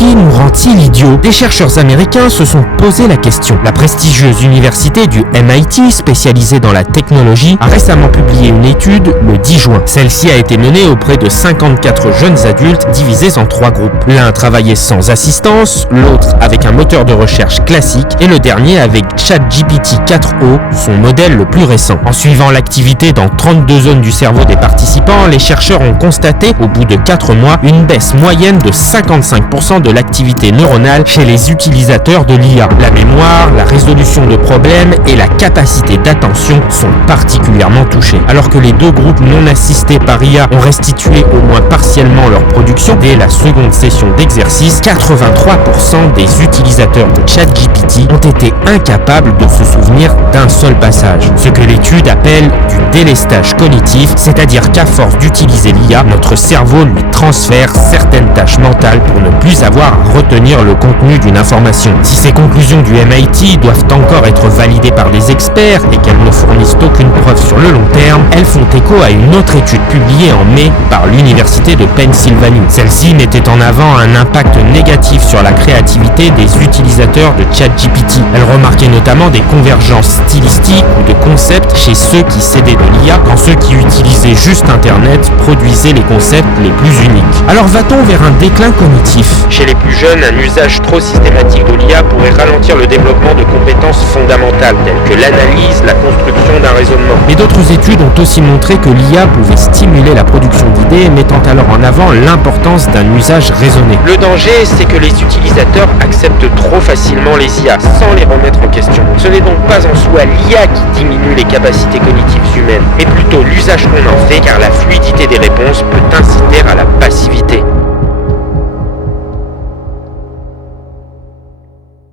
MIT nous rend-il idiots? Des chercheurs américains se sont posé la question. La prestigieuse université du MIT, spécialisée dans la technologie, a récemment publié une étude le 10 juin. Celle-ci a été menée auprès de 54 jeunes adultes divisés en 3 groupes. L'un travaillait sans assistance, l'autre avec un moteur de recherche classique et le dernier avec ChatGPT 4o, son modèle le plus récent. En suivant l'activité dans 32 zones du cerveau des participants, les chercheurs ont constaté, au bout de 4 mois, une baisse moyenne de 55% de l'activité neuronale chez les utilisateurs de l'IA. La mémoire, la résolution de problèmes et la capacité d'attention sont particulièrement touchés. Alors que les 2 groupes non assistés par IA ont restitué au moins partiellement leur production, dès la seconde session d'exercice, 83% des utilisateurs de ChatGPT ont été incapables de se souvenir d'un seul passage. Ce que l'étude appelle du délestage cognitif, c'est-à-dire qu'à force d'utiliser l'IA, notre cerveau lui transfère certaines tâches mentales pour ne plus avoir à retenir le contenu d'une information. Si ces conclusions du MIT doivent encore être validées par les experts et qu'elles ne fournissent aucune preuve sur le long terme, elles font écho à une autre étude publiée en mai par l'université de Pennsylvanie. Celle-ci mettait en avant un impact négatif sur la créativité des utilisateurs de ChatGPT. Elle remarquait notamment des convergences stylistiques ou de concepts chez ceux qui s'aidaient de l'IA, quand ceux qui utilisaient juste Internet produisaient les concepts les plus uniques. Alors va-t-on vers un déclin cognitif? Chez les plus jeunes, un usage trop systématique de l'IA pourrait ralentir le développement de compétences fondamentales telles que l'analyse, la construction d'un raisonnement. Mais d'autres études ont aussi montré que l'IA pouvait stimuler la production d'idées, mettant alors en avant l'importance d'un usage raisonné. Le danger, c'est que les utilisateurs acceptent trop facilement les IA sans les remettre en question. Ce n'est donc pas en soi l'IA qui diminue les capacités cognitives humaines, mais plutôt l'usage qu'on en fait, car la fluidité des réponses peut inciter à la passivité.